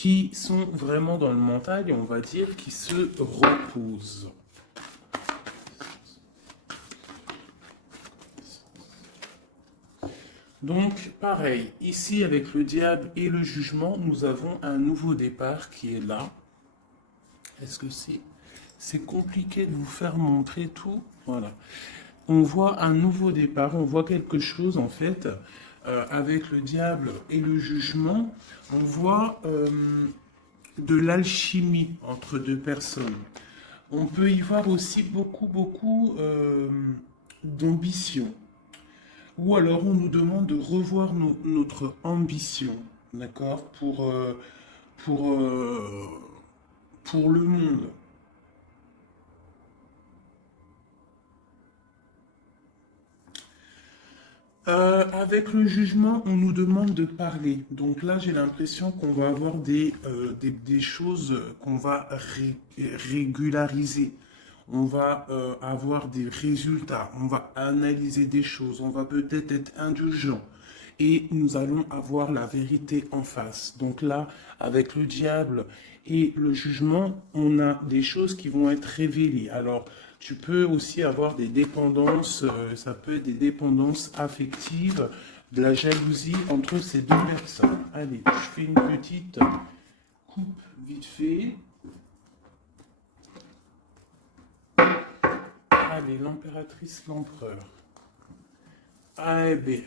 qui sont vraiment dans le mental et on va dire qui se reposent. Donc, pareil, ici avec le diable et le jugement, nous avons un nouveau départ qui est là. Est-ce que c'est compliqué de vous faire montrer tout? Voilà. On voit un nouveau départ, on voit quelque chose en fait, avec le diable et le jugement, on voit de l'alchimie entre deux personnes. On peut y voir aussi beaucoup d'ambition. Ou alors on nous demande de revoir notre ambition, d'accord, pour, euh, pour le monde. Avec le jugement, on nous demande de parler. Donc là, j'ai l'impression qu'on va avoir des choses qu'on va régulariser. On va avoir des résultats. On va analyser des choses. On va peut-être être indulgent. Et nous allons avoir la vérité en face. Donc là, avec le diable et le jugement, on a des choses qui vont être révélées. Alors, tu peux aussi avoir des dépendances, ça peut être des dépendances affectives, de la jalousie entre ces deux personnes. Allez, je fais une petite coupe vite fait. Allez, l'impératrice, l'empereur. Ah, bien.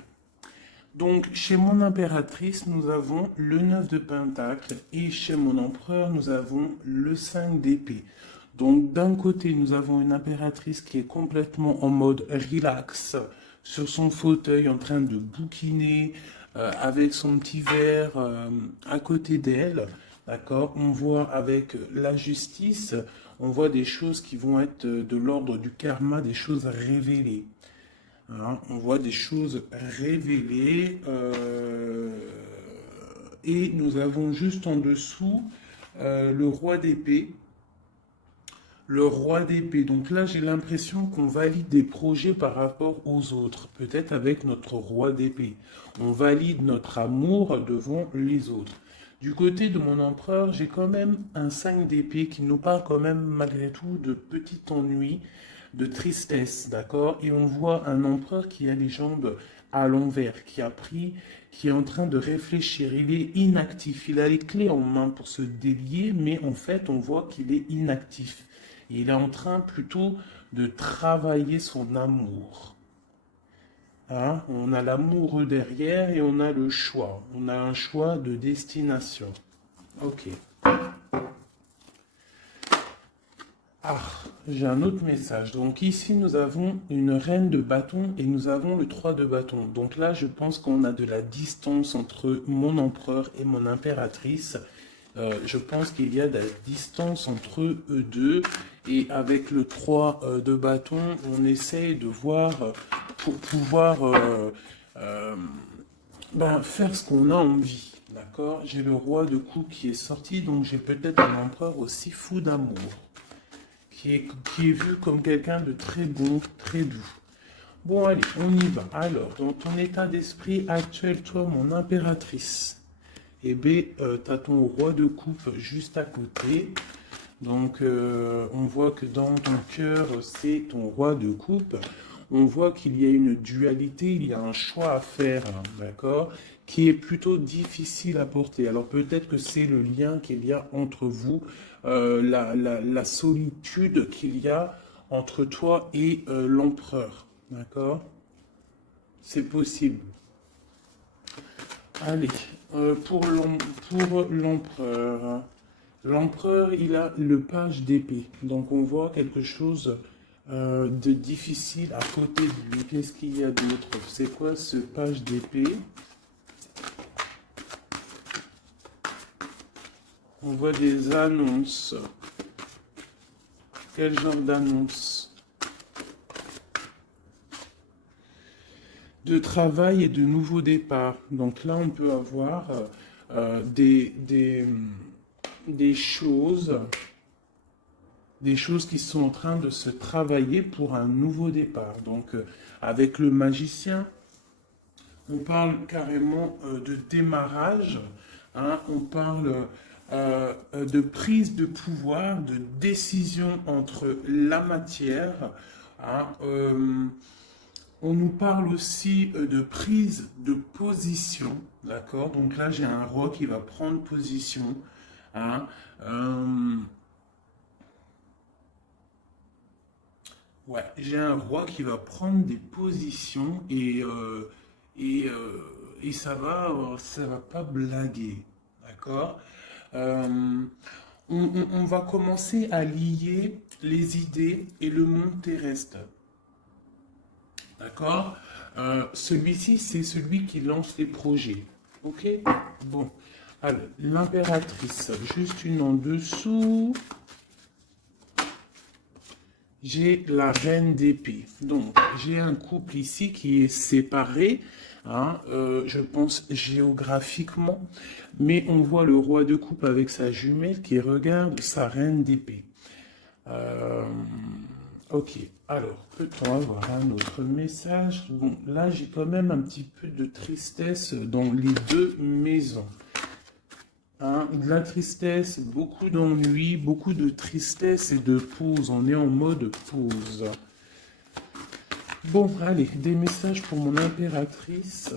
Donc, chez mon impératrice, nous avons le 9 de Pentacle et chez mon empereur, nous avons le 5 d'épée. Donc, d'un côté, nous avons une impératrice qui est complètement en mode relax, sur son fauteuil, en train de bouquiner, avec son petit verre à côté d'elle. D'accord? On voit avec la justice, on voit des choses qui vont être de l'ordre du karma, des choses révélées. Hein, on voit des choses révélées et nous avons juste en dessous le roi d'épée. Le roi d'épée. Donc là, j'ai l'impression qu'on valide des projets par rapport aux autres. Peut-être avec notre roi d'épée. On valide notre amour devant les autres. Du côté de mon empereur, j'ai quand même un 5 d'épée qui nous parle quand même malgré tout de petit ennui, de tristesse, d'accord? Et on voit un empereur qui a les jambes à l'envers, qui a pris, qui est en train de réfléchir. Il est inactif, il a les clés en main pour se délier, mais en fait, on voit qu'il est inactif. Il est en train plutôt de travailler son amour. Hein? On a l'amoureux derrière et on a le choix. On a un choix de destination. Ok. Ah, j'ai un autre message. Donc ici, nous avons une reine de bâton et nous avons le 3 de bâton. Donc là, je pense qu'on a de la distance entre mon empereur et mon impératrice. Je pense qu'il y a de la distance entre eux deux. Et avec le 3 de bâton, on essaye de voir pour pouvoir faire ce qu'on a envie. D'accord? J'ai le roi de coupe qui est sorti, donc j'ai peut-être un empereur aussi fou d'amour. Qui est vu comme quelqu'un de très bon, très doux. Bon, allez, on y va. Alors, dans ton état d'esprit actuel, toi, mon impératrice, eh bien, tu as ton roi de coupe juste à côté. Donc, on voit que dans ton cœur, c'est ton roi de coupe. On voit qu'il y a une dualité, il y a un choix à faire, hein, d'accord, qui est plutôt difficile à porter. Alors peut-être que c'est le lien qu'il y a entre vous, la solitude qu'il y a entre toi et l'empereur, d'accord? C'est possible. Allez, pour l'empereur, hein. L'empereur, il a le page d'épée. Donc on voit quelque chose de difficile à côté de lui. Qu'est-ce qu'il y a d'autre? C'est quoi ce page d'épée? On voit des annonces. Quel genre d'annonces? De travail et de nouveaux départs. Donc là, on peut avoir des choses qui sont en train de se travailler pour un nouveau départ. Donc, avec le magicien, on parle carrément de démarrage. Hein, on parle de prise de pouvoir, de décision entre la matière. Hein, on nous parle aussi de prise de position, d'accord? Donc là, j'ai un roi qui va prendre position. Hein, euh, ouais, j'ai un roi qui va prendre des positions et, euh, et ça va pas blaguer, d'accord? Euh, on va commencer à lier les idées et le monde terrestre. D'accord. Celui-ci, c'est celui qui lance les projets. Ok. Bon. Alors, l'impératrice, juste une en dessous. J'ai la reine d'épée. Donc, j'ai un couple ici qui est séparé, hein, je pense géographiquement, mais on voit le roi de coupe avec sa jumelle qui regarde sa reine d'épée. Euh, ok, alors, peut-on avoir un autre message? Bon, là, j'ai quand même un petit peu de tristesse dans les deux maisons. Hein, de la tristesse, beaucoup d'ennui, beaucoup de tristesse et de pause. On est en mode pause. Bon, allez, des messages pour mon impératrice.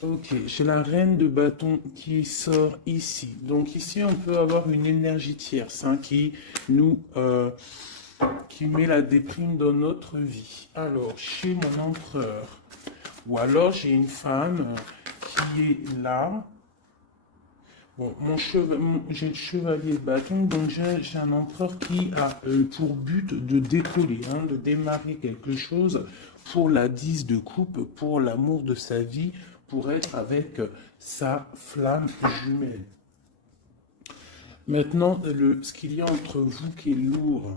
Ok, j'ai la reine de bâton qui sort ici. Donc ici, on peut avoir une énergie tierce hein, nous, qui met la déprime dans notre vie. Alors, chez mon empereur, ou alors j'ai une femme qui est là. Bon, j'ai le chevalier de bâton, donc j'ai un empereur qui a pour but de décoller, hein, de démarrer quelque chose pour la 10 de coupe, pour l'amour de sa vie, pour être avec sa flamme jumelle. Maintenant, ce qu'il y a entre vous qui est lourd.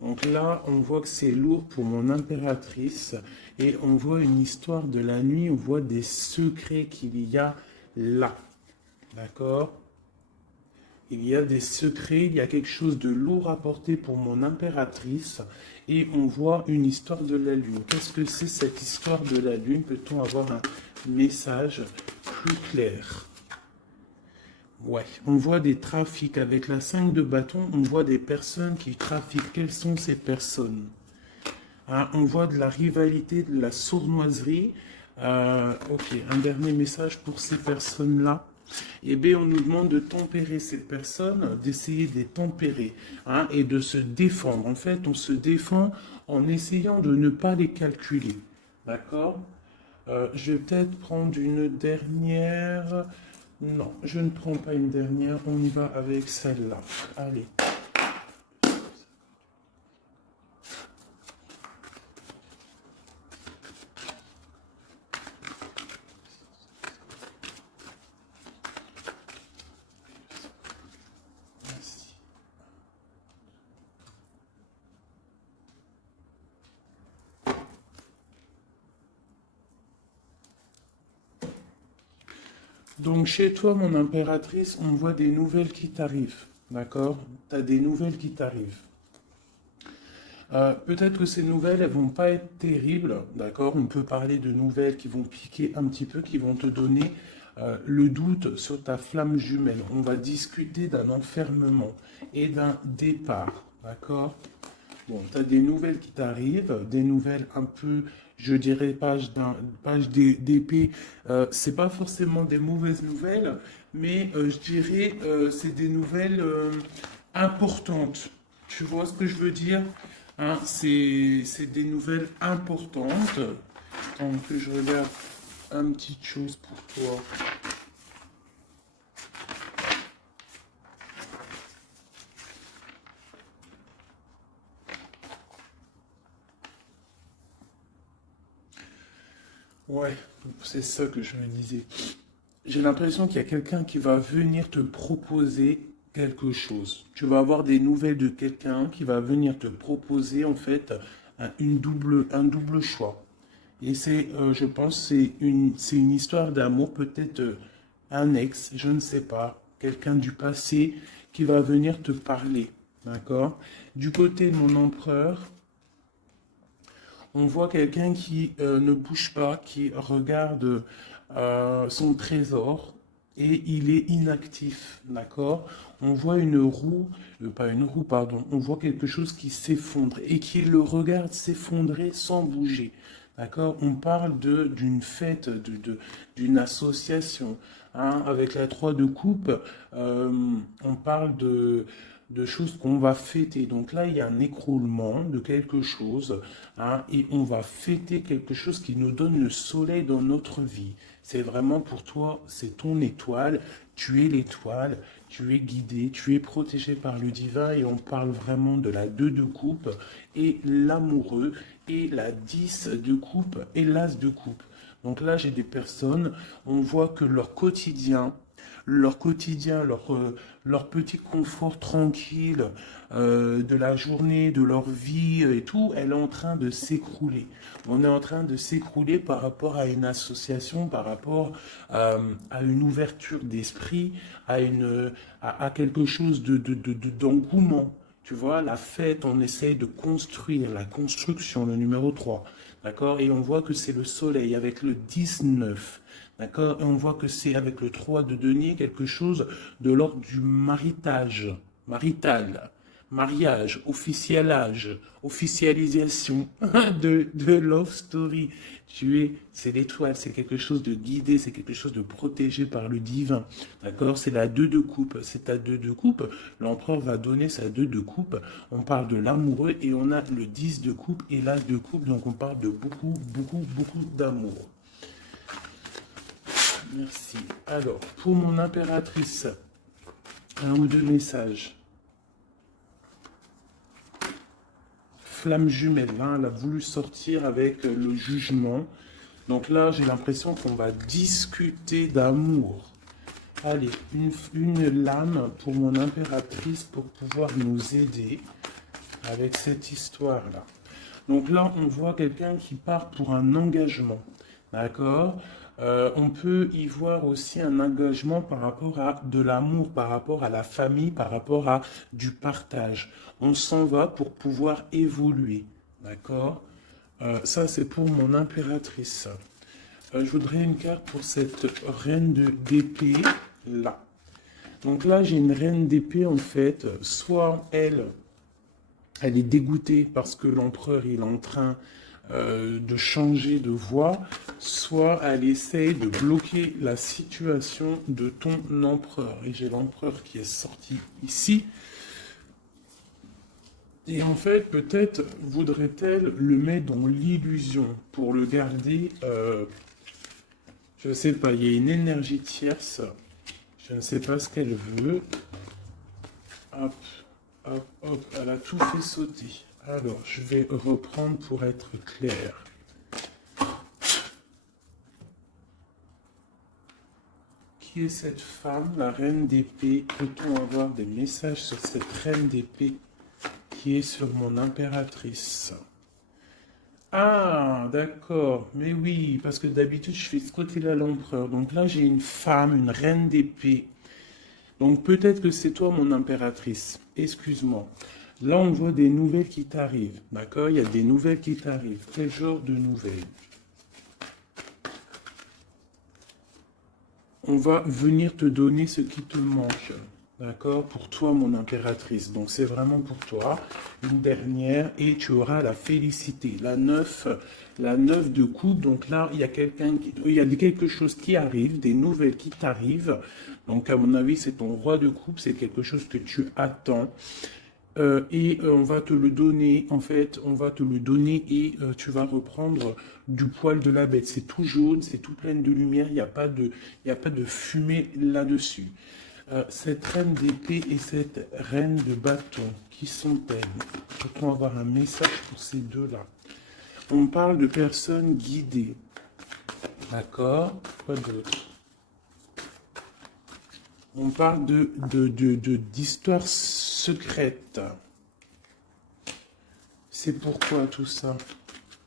Donc là, on voit que c'est lourd pour mon impératrice et on voit une histoire de la nuit, on voit des secrets qu'il y a là. D'accord? Il y a des secrets, il y a quelque chose de lourd à porter pour mon impératrice et on voit une histoire de la lune. Qu'est-ce que c'est cette histoire de la lune? Peut-on avoir un message plus clair? Ouais, on voit des trafics avec la 5 de bâton, on voit des personnes qui trafiquent. Quelles sont ces personnes? Hein, on voit de la rivalité, de la sournoiserie. Ok, un dernier message pour ces personnes-là. Eh bien, on nous demande de tempérer ces personnes, d'essayer de les tempérer hein, et de se défendre. En fait, on se défend en essayant de ne pas les calculer. D'accord? Je vais peut-être prendre une dernière. Non, je ne prends pas une dernière. On y va avec celle-là. Allez. Donc chez toi, mon impératrice, on voit des nouvelles qui t'arrivent. D'accord? Tu as des nouvelles qui t'arrivent. Peut-être que ces nouvelles, elles vont pas être terribles, d'accord? On peut parler de nouvelles qui vont piquer un petit peu, qui vont te donner le doute sur ta flamme jumelle. On va discuter d'un enfermement et d'un départ, d'accord? Bon, tu as des nouvelles qui t'arrivent, des nouvelles un peu, je dirais, page d'épée. C'est pas forcément des mauvaises nouvelles, mais je dirais, c'est des nouvelles importantes. Tu vois ce que je veux dire? Hein, c'est des nouvelles importantes. Tant que je regarde une petite chose pour toi. Ouais, c'est ça que je me disais. J'ai l'impression qu'il y a quelqu'un qui va venir te proposer quelque chose. Tu vas avoir des nouvelles de quelqu'un qui va venir te proposer en fait un double choix. Et c'est, je pense, c'est une histoire d'amour, peut-être un ex, je ne sais pas, quelqu'un du passé qui va venir te parler, d'accord? Du côté de mon empereur, on voit quelqu'un qui ne bouge pas, qui regarde son trésor. et il est inactif, d'accord? On voit une roue, pas une roue, pardon, on voit quelque chose qui s'effondre et qui le regarde s'effondrer sans bouger, d'accord? On parle d'une fête, d'une association, hein, avec la 3 de coupe, on parle de choses qu'on va fêter. Donc là, il y a un écroulement de quelque chose, hein, et on va fêter quelque chose qui nous donne le soleil dans notre vie. C'est vraiment pour toi, c'est ton étoile, tu es l'étoile, tu es guidé, tu es protégé par le divin et on parle vraiment de la 2 de coupe et l'amoureux et la 10 de coupe et l'as de coupe. Donc là, j'ai des personnes, on voit que leur petit confort tranquille de la journée, de leur vie et tout, elle est en train de s'écrouler. On est en train de s'écrouler par rapport à une association, par rapport à une ouverture d'esprit, à quelque chose d'engouement. Tu vois, la fête, on essaye de construire, la construction, le numéro 3. D'accord? Et on voit que c'est le soleil avec le 19. D'accord? Et on voit que c'est avec le 3 de denier quelque chose de l'ordre du marital, mariage, officialage, officialisation de love story. C'est l'étoile, c'est quelque chose de guidé, c'est quelque chose de protégé par le divin. D'accord? C'est la 2 de coupe. C'est ta 2 de coupe. L'empereur va donner sa 2 de coupe. On parle de l'amoureux et on a le 10 de coupe et l'as de coupe. Donc on parle de beaucoup, beaucoup, beaucoup d'amour. Merci. Alors, pour mon impératrice, un ou deux messages. Flamme jumelle, hein, elle a voulu sortir avec le jugement. Donc là, j'ai l'impression qu'on va discuter d'amour. Allez, une lame pour mon impératrice pour pouvoir nous aider avec cette histoire-là. Donc là, on voit quelqu'un qui part pour un engagement. D'accord? On peut y voir aussi un engagement par rapport à de l'amour, par rapport à la famille, par rapport à du partage. On s'en va pour pouvoir évoluer. D'accord? Ça, c'est pour mon impératrice. Je voudrais une carte pour cette reine d'épée là. Donc là, j'ai une reine d'épée en fait. Soit elle est dégoûtée parce que l'empereur il est en train de changer de voie, soit elle essaye de bloquer la situation de ton empereur. Et j'ai l'empereur qui est sorti ici. Et en fait, peut-être voudrait-elle le mettre dans l'illusion pour le garder, je ne sais pas, il y a une énergie tierce, je ne sais pas ce qu'elle veut. Hop, hop, hop, elle a tout fait sauter. Alors, je vais reprendre pour être clair. Qui est cette femme, la reine d'épée? Peut-on avoir des messages sur cette reine d'épée qui est sur mon impératrice? Ah, d'accord. Mais oui, parce que d'habitude, je fais ce côté-là l'empereur. Donc là, j'ai une femme, une reine d'épée. Donc peut-être que c'est toi, mon impératrice. Excuse-moi. Là, on voit des nouvelles qui t'arrivent. D'accord? Il y a des nouvelles qui t'arrivent. Quel genre de nouvelles? On va venir te donner ce qui te manque. D'accord? Pour toi, mon impératrice. Donc, c'est vraiment pour toi. Une dernière. Et tu auras la félicité. La 9 de coupe. Donc là, il y a quelque chose qui arrive, des nouvelles qui t'arrivent. Donc, à mon avis, c'est ton roi de coupe. C'est quelque chose que tu attends. On va te le donner, en fait, on va te le donner et tu vas reprendre du poil de la bête. C'est tout jaune, c'est tout plein de lumière, il n'y a pas de fumée là-dessus. Cette reine d'épée et cette reine de bâton, qui sont-elles? Peut-on avoir un message pour ces deux-là? On parle de personnes guidées. D'accord? Quoi d'autre? On parle d'histoires secrètes. C'est pourquoi tout ça?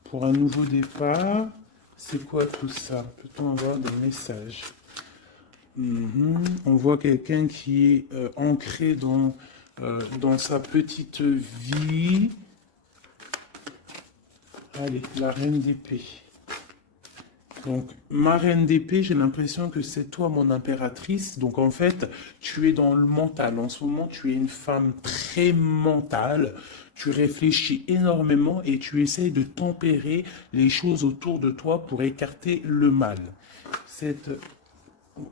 Pour un nouveau départ? C'est quoi tout ça? Peut-on avoir des messages? On voit quelqu'un qui est ancré dans sa petite vie. Allez, la reine d'épée. Donc, ma reine d'épée, j'ai l'impression que c'est toi, mon impératrice. Donc, en fait, tu es dans le mental. En ce moment, tu es une femme très mentale. Tu réfléchis énormément et tu essayes de tempérer les choses autour de toi pour écarter le mal. Cette...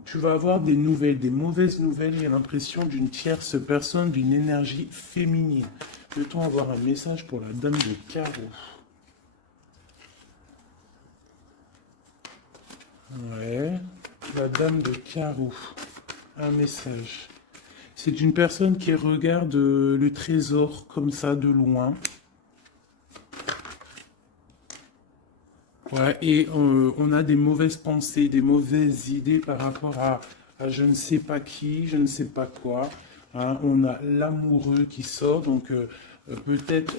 Tu vas avoir des nouvelles, des mauvaises nouvelles. J'ai l'impression d'une tierce personne, d'une énergie féminine. Peut-on avoir un message pour la dame de carreau? Ouais, la dame de carreau. Un message. C'est une personne qui regarde le trésor comme ça de loin. Ouais, et on a des mauvaises pensées, des mauvaises idées par rapport à je ne sais pas qui, je ne sais pas quoi. Hein. On a l'amoureux qui sort, donc peut-être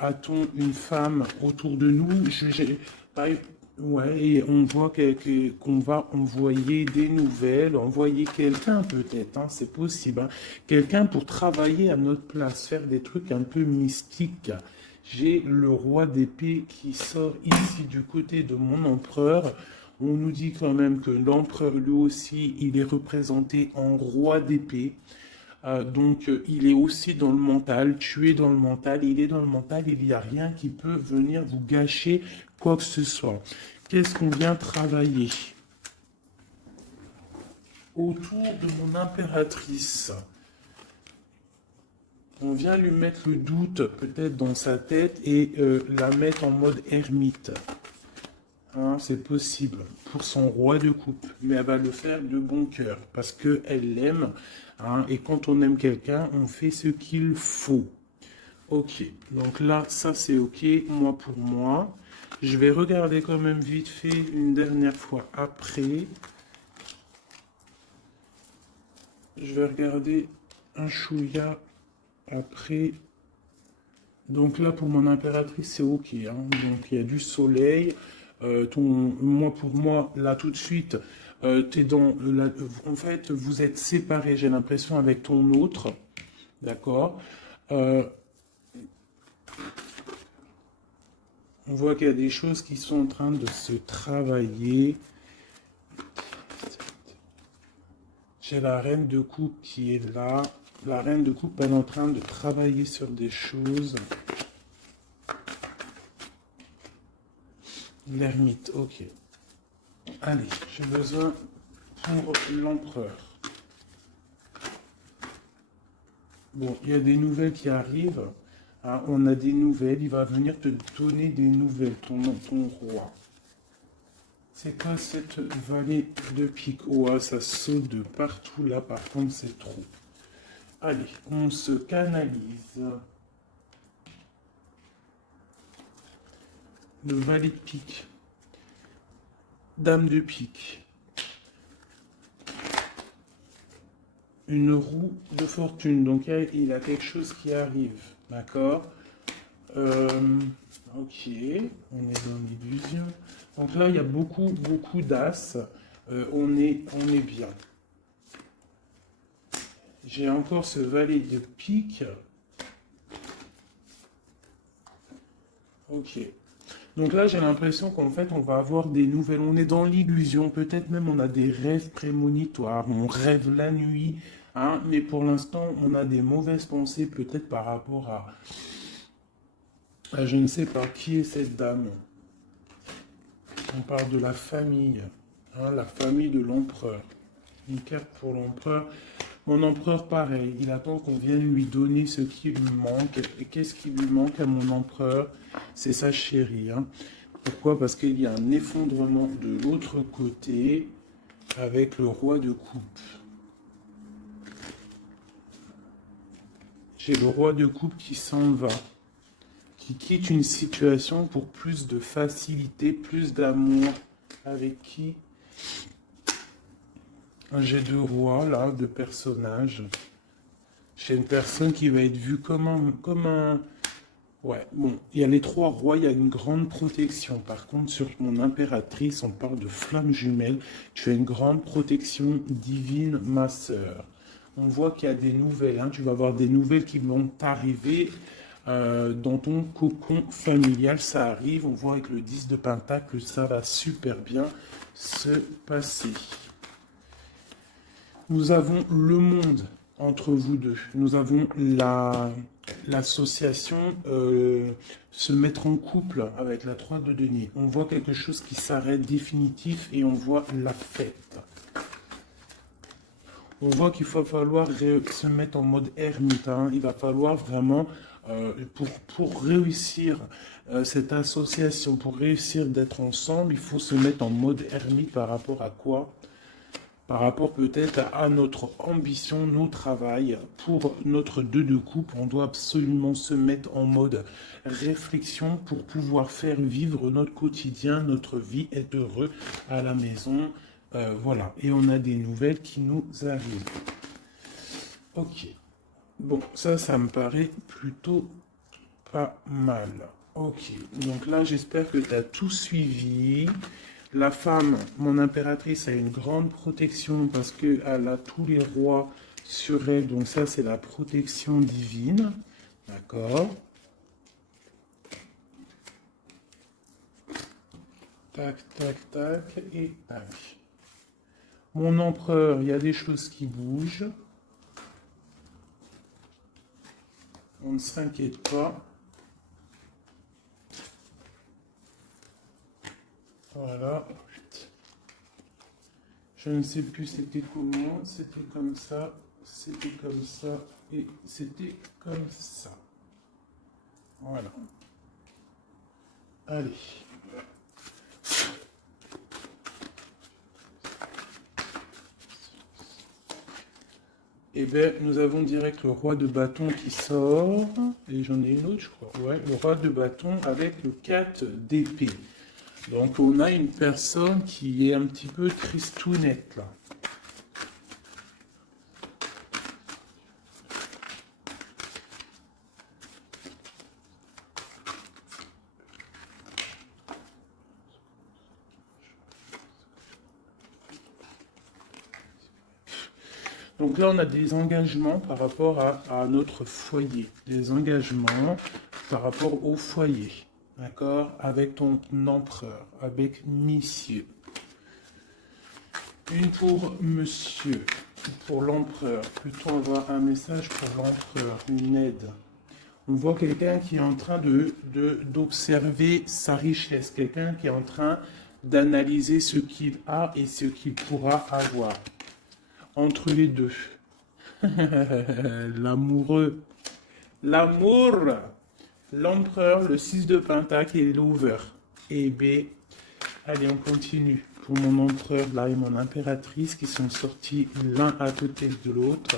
a-t-on une femme autour de nous. Ouais, et on voit qu'on va envoyer des nouvelles, envoyer quelqu'un peut-être, hein, c'est possible. Hein. Quelqu'un pour travailler à notre place, faire des trucs un peu mystiques. J'ai le roi d'épée qui sort ici du côté de mon empereur. On nous dit quand même que l'empereur, lui aussi, il est représenté en roi d'épée. Donc, il est aussi dans le mental. Tu es dans le mental, il est dans le mental. Il n'y a rien qui peut venir vous gâcher quoi que ce soit. Qu'est-ce qu'on vient travailler? Autour de mon impératrice. On vient lui mettre le doute peut-être dans sa tête et la mettre en mode ermite. Hein, c'est possible pour son roi de coupe, mais elle va le faire de bon cœur parce qu'elle l'aime. Hein, et quand on aime quelqu'un, on fait ce qu'il faut. Ok, donc là, ça c'est ok, moi pour moi. Je vais regarder quand même vite fait une dernière fois après. Je vais regarder un chouïa après. Donc là, pour mon impératrice, c'est ok. Hein. Donc il y a du soleil. Moi, pour moi, là tout de suite, t'es dans en fait, vous êtes séparés, j'ai l'impression, avec ton autre. D'accord. On voit qu'il y a des choses qui sont en train de se travailler. J'ai la reine de coupe qui est là. La reine de coupe, elle est en train de travailler sur des choses. L'ermite, ok. Allez, j'ai besoin pour l'empereur. Bon, il y a des nouvelles qui arrivent. Hein, on a des nouvelles. Il va venir te donner des nouvelles, ton roi. C'est quoi cette vallée de pique? Oh, ça saute de partout là, par contre, c'est trop. Allez, on se canalise. Le valet de pique. Dame de pique. Une roue de fortune. Donc, il a quelque chose qui arrive. D'accord. Ok, on est dans l'illusion. Donc là, il y a beaucoup d'as. On est bien. J'ai encore ce valet de pique. Ok. Donc là, j'ai l'impression qu'en fait, on va avoir des nouvelles. On est dans l'illusion. Peut-être même on a des rêves prémonitoires. On rêve la nuit. Hein, mais pour l'instant, on a des mauvaises pensées peut-être par rapport à je ne sais pas qui est cette dame. On parle de la famille. Hein, la famille de l'empereur. Une carte pour l'empereur. Mon empereur, pareil, il attend qu'on vienne lui donner ce qui lui manque. Et qu'est-ce qui lui manque à mon empereur? C'est sa chérie. Hein. Pourquoi? Parce qu'il y a un effondrement de l'autre côté avec le roi de coupe. J'ai le roi de coupe qui s'en va, qui quitte une situation pour plus de facilité, plus d'amour. Avec qui? J'ai deux rois, là, deux personnages. J'ai une personne qui va être vue comme un... Ouais, bon, il y a les trois rois, il y a une grande protection. Par contre, sur mon impératrice, on parle de flamme jumelle. Tu as une grande protection divine, ma sœur. On voit qu'il y a des nouvelles, hein. Tu vas avoir des nouvelles qui vont t'arriver. dans ton cocon familial. Ça arrive, on voit avec le 10 de Pentacle, ça va super bien se passer. Nous avons le monde entre vous deux. Nous avons l'association se mettre en couple avec la 3 de denier. On voit quelque chose qui s'arrête définitif et on voit la fête. On voit qu'il va falloir se mettre en mode ermite. Hein. Il va falloir vraiment, pour réussir cette association, pour réussir d'être ensemble, il faut se mettre en mode ermite par rapport à quoi? Par rapport peut-être à notre ambition, nos travail. Pour notre 2 de coupe, on doit absolument se mettre en mode réflexion pour pouvoir faire vivre notre quotidien, notre vie, être heureux à la maison. Voilà, et on a des nouvelles qui nous arrivent. Ok, bon, ça me paraît plutôt pas mal. Ok, donc là, j'espère que tu as tout suivi. La femme, mon impératrice, a une grande protection parce qu'elle a tous les rois sur elle. Donc ça, c'est la protection divine. D'accord. Tac, tac, tac, et tac. Mon empereur, il y a des choses qui bougent. On ne s'inquiète pas. Voilà. Je ne sais plus c'était comment. C'était comme ça. C'était comme ça. Et c'était comme ça. Voilà. Allez. Eh bien, nous avons direct le roi de bâton qui sort. Et j'en ai une autre, je crois. Ouais, le roi de bâton avec le 4 d'épée. Donc, on a une personne qui est un petit peu tristounette, là. Donc là, on a des engagements par rapport à notre foyer. Des engagements par rapport au foyer. D'accord? Avec ton empereur, avec monsieur. Une pour monsieur, pour l'empereur. Plutôt avoir un message pour l'empereur, une aide. On voit quelqu'un qui est en train d'observer sa richesse. Quelqu'un qui est en train d'analyser ce qu'il a et ce qu'il pourra avoir. Entre les deux. L'amoureux. L'amour. L'empereur, le 6 de Pentacle et l'over. Et B. Allez, on continue. Pour mon empereur, là, et mon impératrice qui sont sortis l'un à côté de l'autre.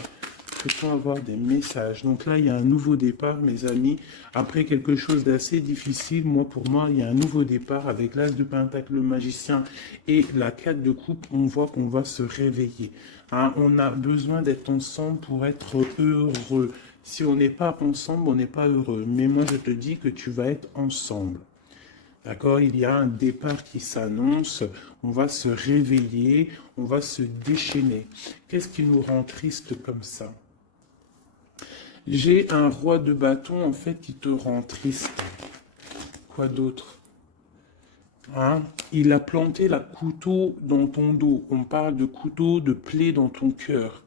Peut-on avoir des messages? Donc là, il y a un nouveau départ, mes amis. Après quelque chose d'assez difficile, pour moi, il y a un nouveau départ avec l'as de Pentacle, le magicien et la 4 de coupe. On voit qu'on va se réveiller. Hein, on a besoin d'être ensemble pour être heureux. Si on n'est pas ensemble, on n'est pas heureux. Mais moi, je te dis que tu vas être ensemble. D'accord? Il y a un départ qui s'annonce. On va se réveiller. On va se déchaîner. Qu'est-ce qui nous rend triste comme ça? J'ai un roi de bâton, en fait, qui te rend triste. Quoi d'autre? Hein? Il a planté la couteau dans ton dos. On parle de couteau, de plaie dans ton cœur.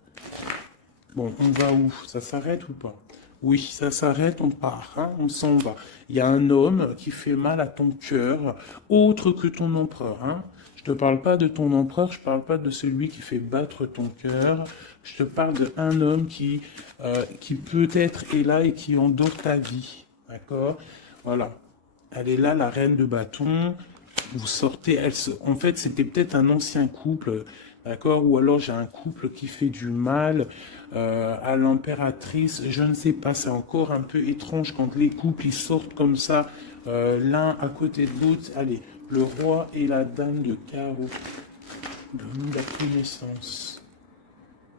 Bon, on va où? Ça s'arrête ou pas? Oui, ça s'arrête, on part, hein, on s'en va. Il y a un homme qui fait mal à ton cœur, autre que ton empereur. Hein. Je te parle pas de ton empereur, je parle pas de celui qui fait battre ton cœur. Je te parle d'un homme qui peut-être est là et qui endort ta vie. D'accord? Voilà. Elle est là, la reine de bâton. Vous sortez, en fait, c'était peut-être un ancien couple, d'accord? Ou alors j'ai un couple qui fait du mal à l'impératrice. Je ne sais pas, c'est encore un peu étrange quand les couples ils sortent comme ça, l'un à côté de l'autre. Allez, le roi et la dame de carreau. Donne la connaissance.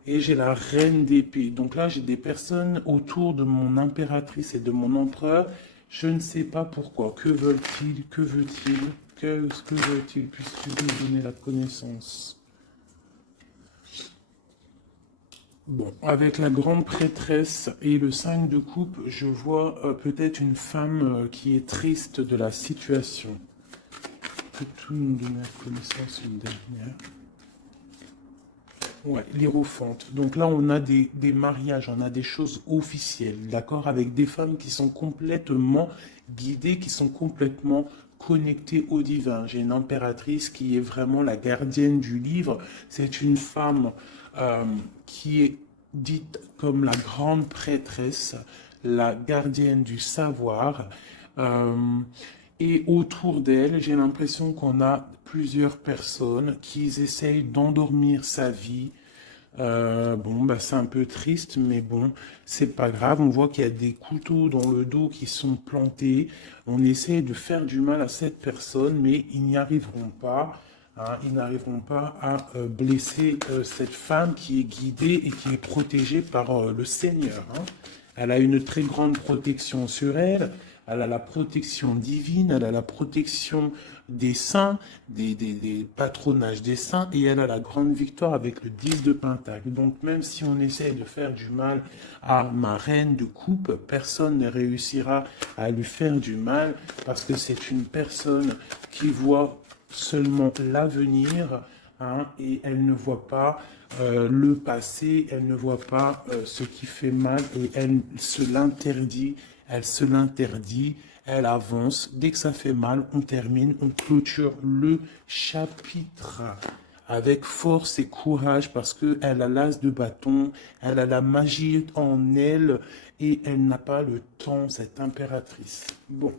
Et j'ai la reine d'épée. Donc là, j'ai des personnes autour de mon impératrice et de mon empereur. Je ne sais pas pourquoi. Que veulent-ils? Que veut-il? Qu'est-ce que veut-il? Puisque nous donner la connaissance. Bon, avec la grande prêtresse et le 5 de coupe, je vois peut-être une femme qui est triste de la situation. Que tout le monde de ma connaissance une dernière. Ouais, l'Hiérophante. Donc là, on a des mariages, on a des choses officielles, d'accord, avec des femmes qui sont complètement guidées, qui sont complètement connectées au divin. J'ai une impératrice qui est vraiment la gardienne du livre. C'est une femme qui est dite comme la grande prêtresse, la gardienne du savoir. Euh, et autour d'elle, j'ai l'impression qu'on a plusieurs personnes qui essayent d'endormir sa vie. Bon, bah, c'est un peu triste, mais bon, c'est pas grave. On voit qu'il y a des couteaux dans le dos qui sont plantés. On essaie de faire du mal à cette personne, mais ils n'y arriveront pas. Hein, ils n'arriveront pas à blesser cette femme qui est guidée et qui est protégée par le Seigneur. Hein. Elle a une très grande protection sur elle. Elle a la protection divine, elle a la protection des saints, des patronages des saints, et elle a la grande victoire avec le 10 de Pentacle. Donc même si on essaie de faire du mal à ma reine de coupe, personne ne réussira à lui faire du mal, parce que c'est une personne qui voit seulement l'avenir, hein, et elle ne voit pas le passé, elle ne voit pas ce qui fait mal, et elle se l'interdit. Elle se l'interdit, elle avance. Dès que ça fait mal, on termine, on clôture le chapitre avec force et courage parce qu'elle a l'as de bâton, elle a la magie en elle et elle n'a pas le temps, cette impératrice. Bon,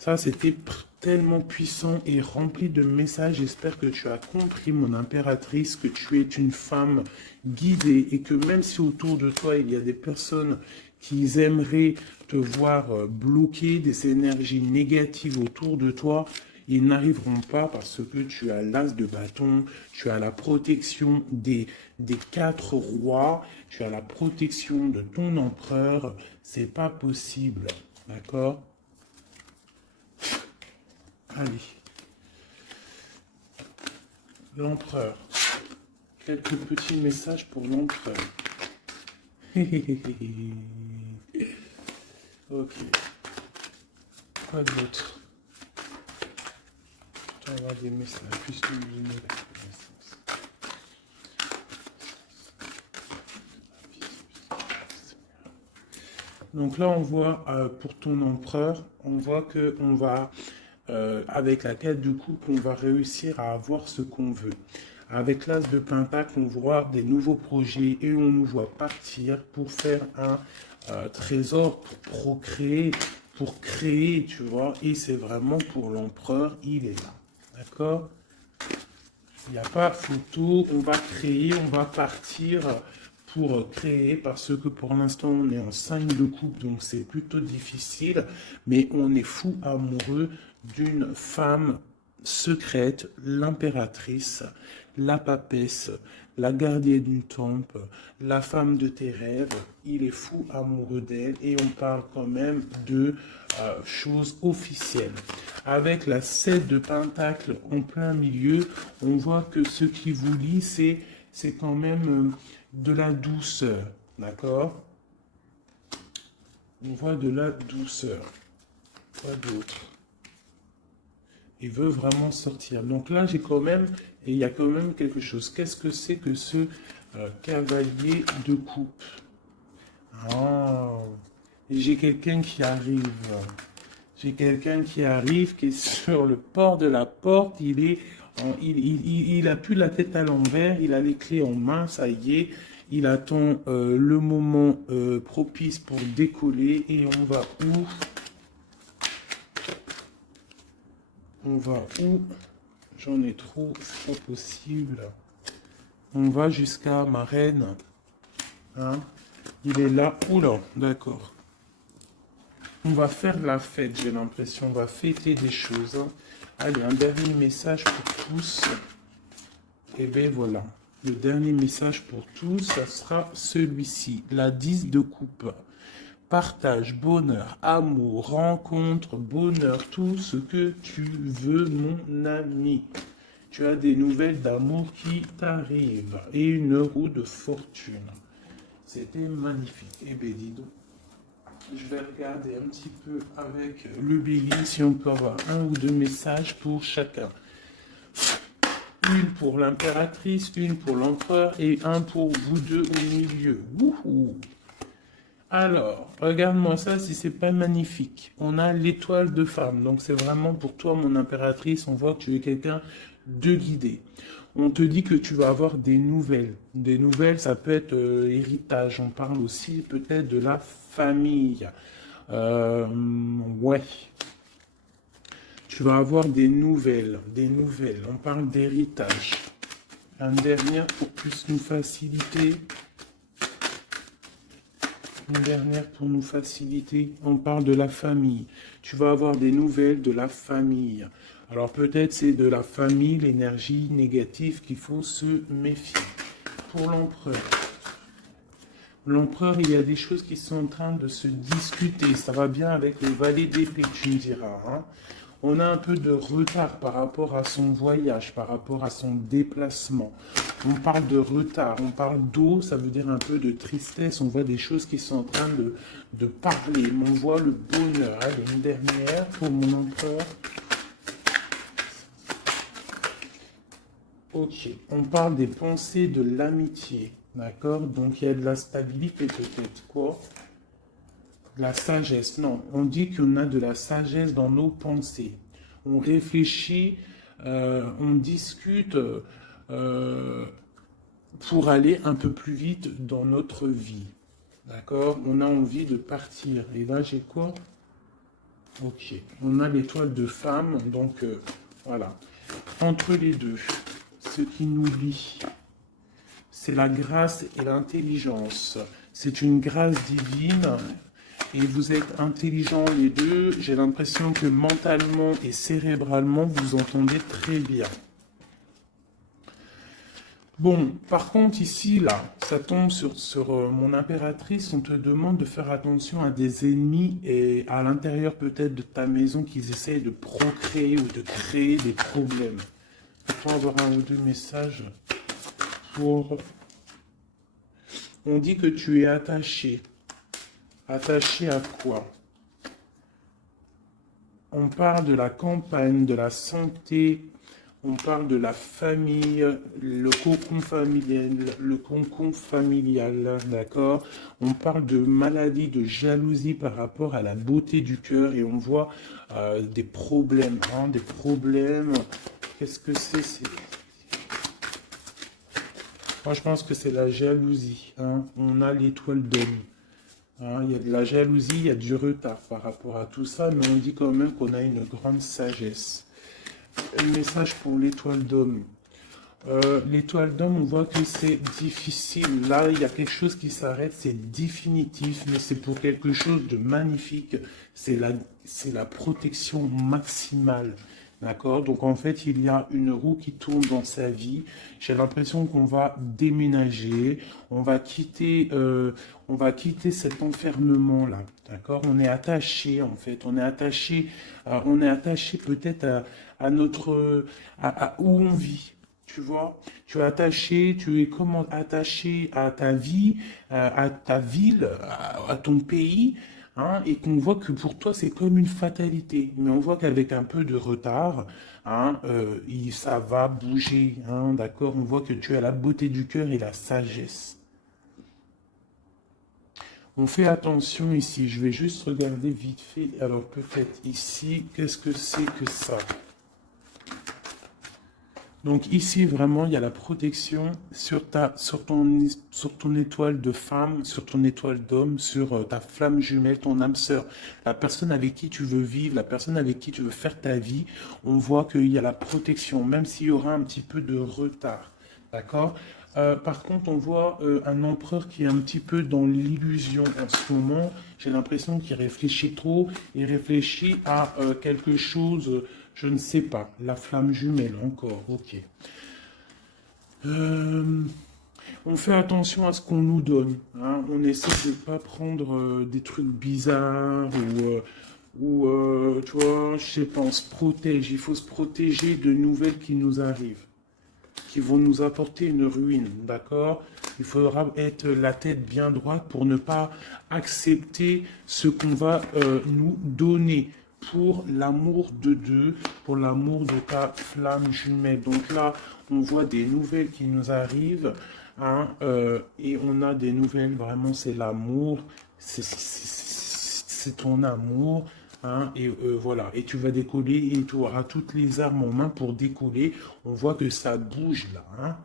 ça c'était tellement puissant et rempli de messages. J'espère que tu as compris, mon impératrice, que tu es une femme guidée et que même si autour de toi il y a des personnes qui aimeraient te voir bloquer des énergies négatives autour de toi, ils n'arriveront pas parce que tu as l'as de bâton, tu as la protection des 4 rois, tu as la protection de ton empereur. C'est pas possible, d'accord? Allez. L'empereur. Quelques petits messages pour l'empereur. Ok. Quoi d'autre? Tu vas avoir des messages. Puisque vous avez la connaissance. Donc là, on voit pour ton empereur, on voit que on va, avec la 4 de coupe, on va réussir à avoir ce qu'on veut. Avec l'as de pentacle, on voit des nouveaux projets et on nous voit partir pour faire un trésor, pour procréer, pour créer, tu vois. Et c'est vraiment pour l'empereur, il est là. D'accord? Il n'y a pas photo, on va créer, on va partir pour créer parce que pour l'instant on est en 5 de coupe, donc c'est plutôt difficile, mais on est fou amoureux d'une femme secrète, l'impératrice, la papesse, la gardienne du temple, la femme de tes rêves. Il est fou amoureux d'elle et on parle quand même de choses officielles. Avec la 7 de pentacle en plein milieu, on voit que ce qui vous lie, c'est quand même de la douceur, d'accord? On voit de la douceur. Quoi d'autre? Il veut vraiment sortir. Donc là, j'ai quand même, et il y a quand même quelque chose. Qu'est-ce que c'est que ce cavalier de coupe? Ah, j'ai quelqu'un qui arrive. J'ai quelqu'un qui arrive, qui est sur le port de la porte. Il a plus la tête à l'envers. Il a les clés en main. Ça y est. Il attend le moment propice pour décoller. Et on va où? On va où? J'en ai trop, c'est pas possible. On va jusqu'à ma reine. Hein? Il est là. Oula, d'accord. On va faire la fête, j'ai l'impression. On va fêter des choses. Hein. Allez, un dernier message pour tous. Et bien voilà. Le dernier message pour tous, ça sera celui-ci. La 10 de coupe. Partage, bonheur, amour, rencontre, bonheur, tout ce que tu veux, mon ami. Tu as des nouvelles d'amour qui t'arrivent et une roue de fortune. C'était magnifique. Eh bien, dis donc. Je vais regarder un petit peu avec le Bélier si on peut avoir un ou deux messages pour chacun. Une pour l'impératrice, une pour l'empereur et un pour vous deux au milieu. Wouhou! Alors, regarde-moi ça si c'est pas magnifique. On a l'étoile de femme, donc c'est vraiment pour toi mon impératrice, on voit que tu es quelqu'un de guidé. On te dit que tu vas avoir des nouvelles. Des nouvelles, ça peut être héritage, on parle aussi peut-être de la famille. Ouais. Tu vas avoir des nouvelles, on parle d'héritage. Un dernier pour plus nous faciliter. Une dernière pour nous faciliter, on parle de la famille. Tu vas avoir des nouvelles de la famille. Alors peut-être c'est de la famille, l'énergie négative qu'il faut se méfier. Pour l'empereur. L'empereur, il y a des choses qui sont en train de se discuter. Ça va bien avec le valet d'épée, tu me diras. Hein. On a un peu de retard par rapport à son voyage, par rapport à son déplacement. On parle de retard, on parle d'eau, ça veut dire un peu de tristesse. On voit des choses qui sont en train de parler. On voit le bonheur. Allez, une dernière pour mon empereur. Ok, on parle des pensées de l'amitié. D'accord? Donc il y a de la stabilité peut-être. Quoi? De la sagesse. Non, on dit qu'on a de la sagesse dans nos pensées. On réfléchit, on discute pour aller un peu plus vite dans notre vie. D'accord? On a envie de partir. Et là, j'ai quoi? Ok. On a l'étoile de femme. Donc, voilà. Entre les deux, ce qui nous lie, c'est la grâce et l'intelligence. C'est une grâce divine. Et vous êtes intelligents les deux. J'ai l'impression que mentalement et cérébralement, vous entendez très bien. Bon, par contre, ici, là, ça tombe sur mon impératrice. On te demande de faire attention à des ennemis et à l'intérieur peut-être de ta maison qu'ils essayent de procréer ou de créer des problèmes. Peut-on avoir un ou deux messages pour... On dit que tu es attaché. Attaché à quoi? On parle de la campagne, de la santé, on parle de la famille, le cocon familial, d'accord? On parle de maladie, de jalousie par rapport à la beauté du cœur et on voit des problèmes, hein, des problèmes. Qu'est-ce que c'est? Moi, je pense que c'est la jalousie. Hein. On a l'étoile d'homme. Hein, il y a de la jalousie, il y a du retard par rapport à tout ça, mais on dit quand même qu'on a une grande sagesse. Un message pour l'étoile d'homme. L'étoile d'homme, on voit que c'est difficile. Là, il y a quelque chose qui s'arrête, c'est définitif, mais c'est pour quelque chose de magnifique. C'est la protection maximale. D'accord? Donc en fait, il y a une roue qui tourne dans sa vie. J'ai l'impression qu'on va déménager, on va quitter cet enfermement-là. D'accord? On est attaché en fait, on est attaché peut-être à notre où on vit. Tu vois, tu es attaché, tu es comment attaché à ta vie, à ta ville, à ton pays. Hein, et qu'on voit que pour toi c'est comme une fatalité, mais on voit qu'avec un peu de retard, hein, ça va bouger, hein, d'accord? On voit que tu as la beauté du cœur et la sagesse. On fait attention ici, je vais juste regarder vite fait, alors peut-être ici, qu'est-ce que c'est que ça? Donc ici, vraiment, il y a la protection sur ton étoile de femme, sur ton étoile d'homme, sur ta flamme jumelle, ton âme sœur, la personne avec qui tu veux vivre, la personne avec qui tu veux faire ta vie. On voit qu'il y a la protection, même s'il y aura un petit peu de retard. D'accord? Par contre, on voit un empereur qui est un petit peu dans l'illusion en ce moment. J'ai l'impression qu'il réfléchit trop. Il réfléchit à quelque chose... Je ne sais pas. La flamme jumelle, encore. Ok. On fait attention à ce qu'on nous donne. Hein. On essaie de ne pas prendre des trucs bizarres ou tu vois, je sais pas, on se protège. Il faut se protéger de nouvelles qui nous arrivent. qui vont nous apporter une ruine, d'accord? Il faudra être la tête bien droite pour ne pas accepter ce qu'on va nous donner pour l'amour de Dieu, pour l'amour de ta flamme jumelle. Donc là, on voit des nouvelles qui nous arrivent, hein, et on a des nouvelles, vraiment, c'est l'amour, c'est ton amour. Hein, et voilà, et tu vas décoller et tu auras toutes les armes en main pour décoller. On voit que ça bouge là, hein.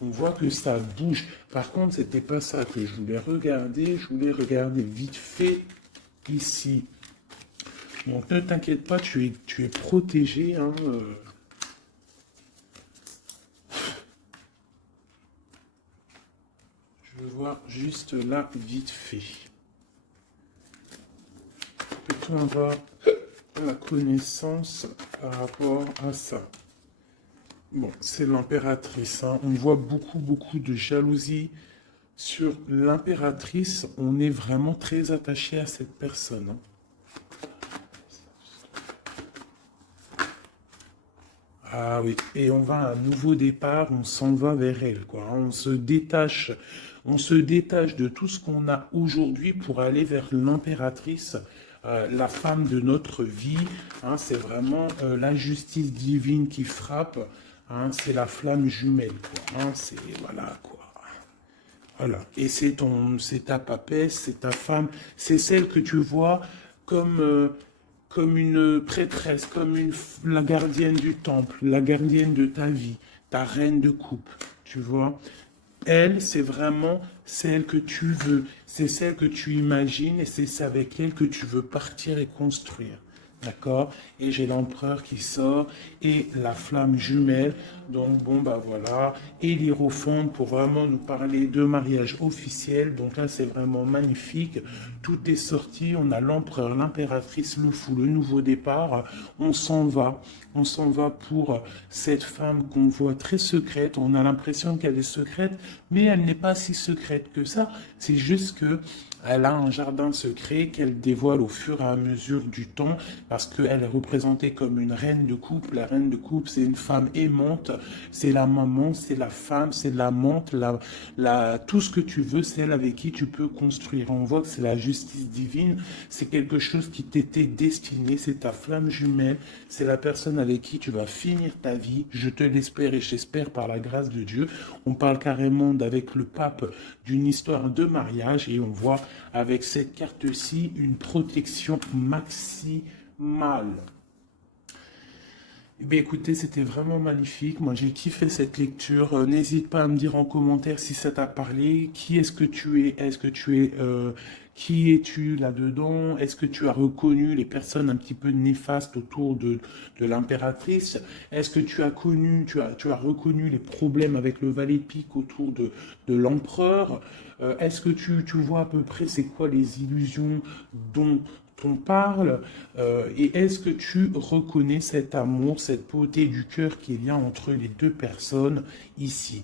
On voit que ça bouge. Par contre, c'était pas ça que je voulais regarder. Je voulais regarder vite fait ici. Donc ne t'inquiète pas, tu es protégé. Hein, Je veux voir juste là vite fait. Peut-on avoir la connaissance par rapport à ça? Bon, c'est l'impératrice. Hein. On voit beaucoup de jalousie sur l'impératrice. On est vraiment très attaché à cette personne. Hein. Ah oui, et on va à un nouveau départ, on s'en va vers elle, quoi. Hein. On se détache de tout ce qu'on a aujourd'hui pour aller vers l'impératrice, la femme de notre vie. Hein. C'est vraiment la justice divine qui frappe. Hein. C'est la flamme jumelle, quoi. Hein. C'est voilà, quoi. Voilà. Et c'est ta papesse, c'est ta femme, c'est celle que tu vois comme comme une prêtresse, comme la gardienne du temple, la gardienne de ta vie, ta reine de coupe, tu vois. Elle, c'est vraiment celle que tu veux, c'est celle que tu imagines et c'est avec elle que tu veux partir et construire. D'accord? Et j'ai l'empereur qui sort et la flamme jumelle. Donc, bon, bah voilà. Et l'hiérophante pour vraiment nous parler de mariage officiel. Donc là, c'est vraiment magnifique. Tout est sorti. On a l'empereur, l'impératrice, le fou, le nouveau départ. On s'en va. On s'en va pour cette femme qu'on voit très secrète. On a l'impression qu'elle est secrète, mais elle n'est pas si secrète que ça. C'est juste que elle a un jardin secret qu'elle dévoile au fur et à mesure du temps parce qu'elle est représentée comme une reine de coupe. La reine de coupe, c'est une femme aimante, c'est la maman, c'est la femme, c'est l'amante, tout ce que tu veux, c'est elle avec qui tu peux construire. On voit que c'est la justice divine, c'est quelque chose qui t'était destiné, c'est ta flamme jumelle, c'est la personne avec qui tu vas finir ta vie. Je te l'espère et j'espère par la grâce de Dieu. On parle carrément avec le pape d'une histoire de mariage et on voit avec cette carte-ci une protection maximale. Eh bien, écoutez, c'était vraiment magnifique. Moi, j'ai kiffé cette lecture. N'hésite pas à me dire en commentaire si ça t'a parlé. Qui est-ce que tu es? Qui es-tu là-dedans? Est-ce que tu as reconnu les personnes un petit peu néfastes autour de l'impératrice? Est-ce que tu as reconnu les problèmes avec le valet de pique autour de l'empereur? Est-ce que tu vois à peu près c'est quoi les illusions dont on parle, et est-ce que tu reconnais cet amour, cette beauté du cœur qu'il y a entre les deux personnes ici?